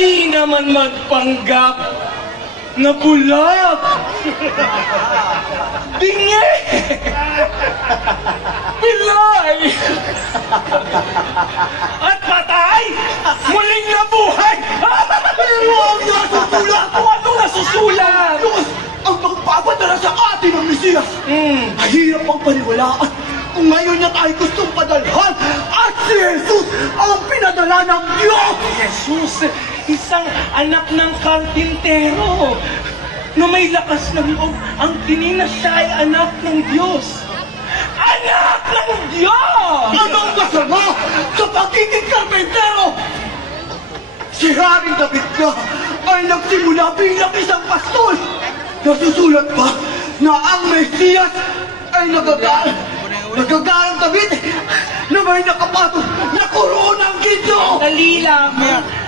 Dali naman magpanggap na bulag. Bingi! Pilay! At patay! Muling nabuhay! Pero ang nasusulat! Kung anong nasusulat? Diyos ang magpapadala sa atin ng Mesiyas! Mahirap ang paniwalaan kung ngayon niya tayo gustong padalhan at si Jesus ang pinadala ng Diyos! Jesus, isang anak ng karpintero na may lakas ng loob ang tinina siya ay anak ng Diyos. Anak ng Diyos! Anong masama sa pagiging karpentero? Si Haring David na ay nagsimula bilang isang pastol. Nasusulat ba na ang Mesiyas ay nagagarang David na may nakapatong na koronang ginto? Dali lamang.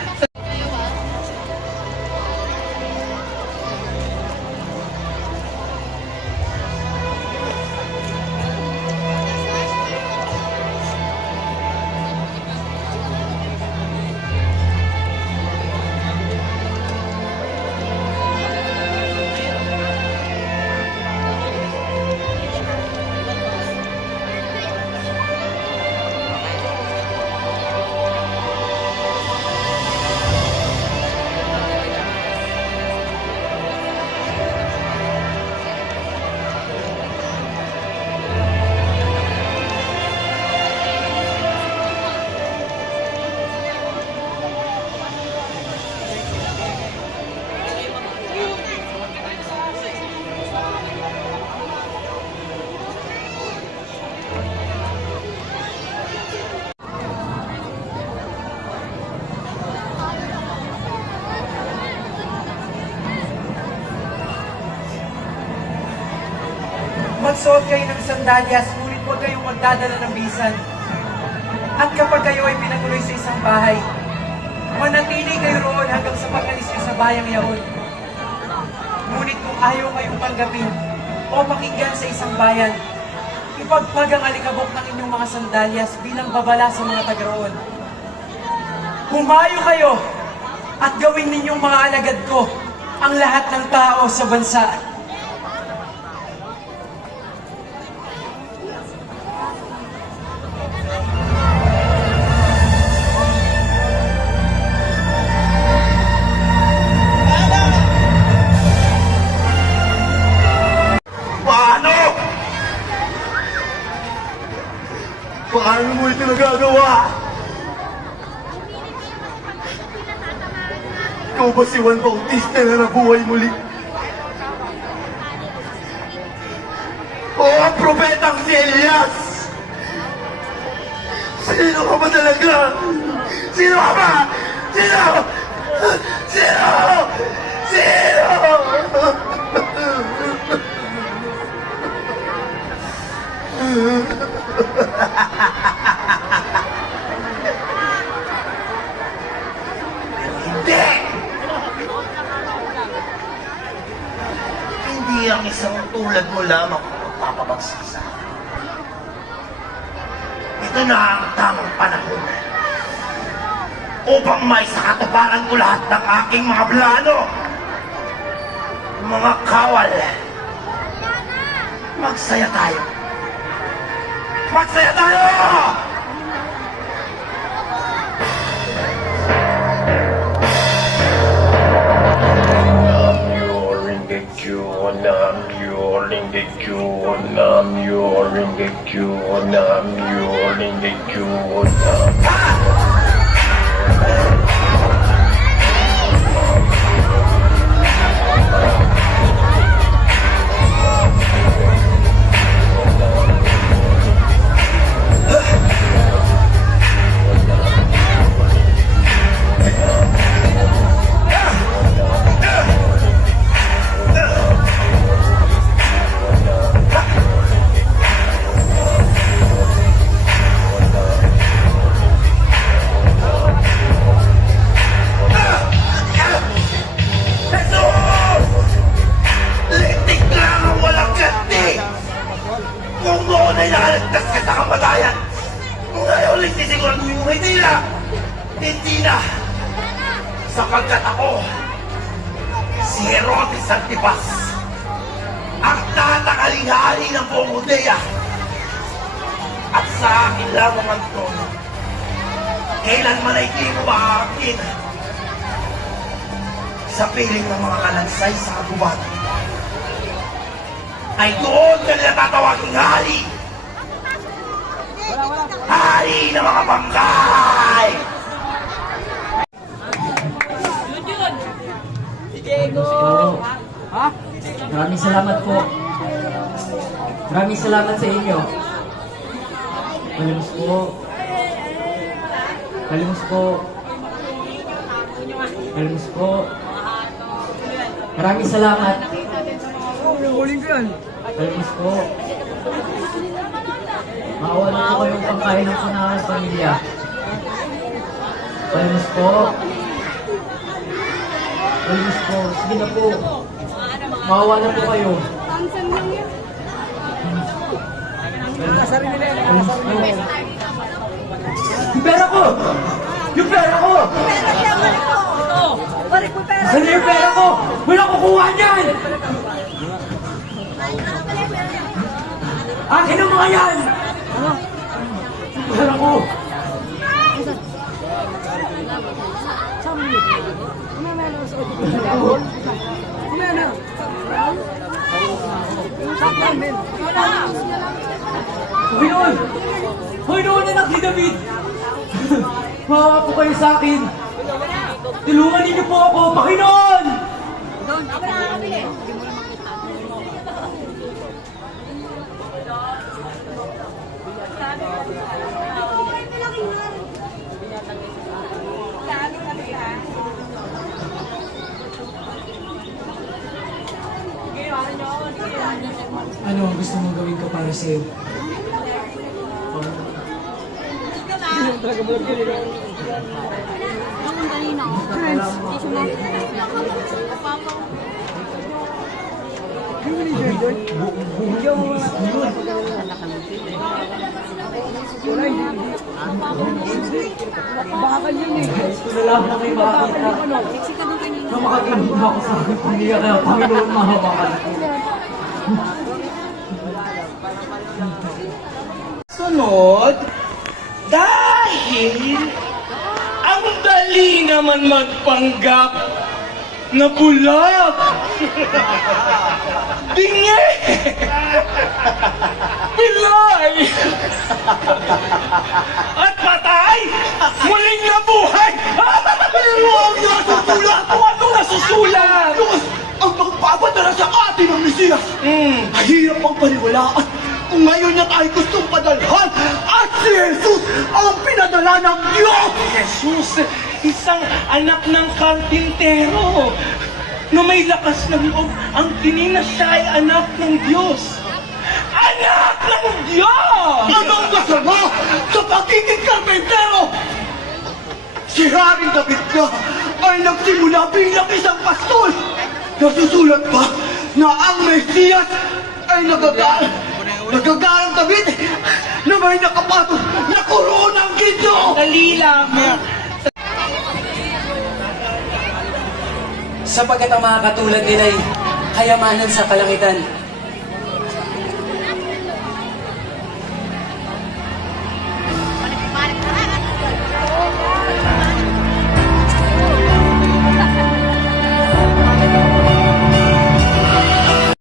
Magsuot kayo ng sandalyas, ngunit huwag kayong magdadala ng bisan. At kapag kayo ay pinatuloy sa isang bahay, manatili kayo roon hanggang sa pag-alis niyo sa bayang yaon. Ngunit kung ayaw kayong tanggapin o pakinggan sa isang bayan, ipagpag ang alikabok ng inyong mga sandalyas bilang babala sa mga taga-roon. Humayo kayo at gawin ninyong mga alagad ko ang lahat ng tao sa bansa. Paano mo ito nagagawa? Ikaw ba si Juan Bautista na nabuhay muli? O ang propetang si Elias? Sino ka ba talaga? Sino ka ba? Sino? Sino? Sino? Hindi! Hindi ang isang tulad mo lamang ang magpapabagsisa. Ito na ang tamang panahon upang maisakatuparan ko lahat ng aking mga plano. Mga kawal, magsaya tayo. Magsaya tayo! Sapagkat ako, si Herodes Antipas, ang tatakalinghari ng buong Judea, at sa akin lamang ang trono. Kailanman ay di mo makakakin sa piling ng mga kalansay sa kaguban. Ay doon ka nila tatawaging hari. Hari ng mga bangkay! Maraming salamat po. Maraming salamat sa inyo. Palimus po. Palimus po. Palimus po. Maraming salamat. Palimus po. Maawa na po kayong pangkain ng punahan sa pamilya. Palimus po. Palimus po. Sige na po. Maawa na po kayo. Yung pera ko! Yung pera ko! Saan na yung pera ko? Wala kukuha niyan! Akin ang mga yan! Yung pera ko! Panginoon! Panginoon, anak ni David! Maawa po kayo sa akin! Tulungan niyo po ako, Panginoon! Ano ang gusto mong gawin ko para sa'yo? Bakal yun eh. Gusto na lang na may makakita na makaganda ako sa aking pamilya kaya Panginoon mahawakan ako. Sunod, dahil ang dali naman magpanggap na bulag, bingi, pilay, at patay, muling nabuhay. Pero ang nasusulat! Anong nasusulat? Diyos ang magpapadala sa atin ng Mesiyas! Mahirap ang paniwalaan kung ngayon niya tayo gustong padalhan at si Jesus ang pinadala ng Diyos! Jesus, isang anak ng karpintero na may lakas ng loob. Ang tinina siya ay anak ng Diyos. Anak ng Diyos! Anong masama sa pagiging karpentero? Si Haring David na ay nagsimula bilang isang pastol. Nasusulat pa na ang Mesiyas ay nagagarang David na may nakapatong na koronang ginto. Dali lang. Sapagkat ang mga katulad nila ay kayamanan sa kalangitan.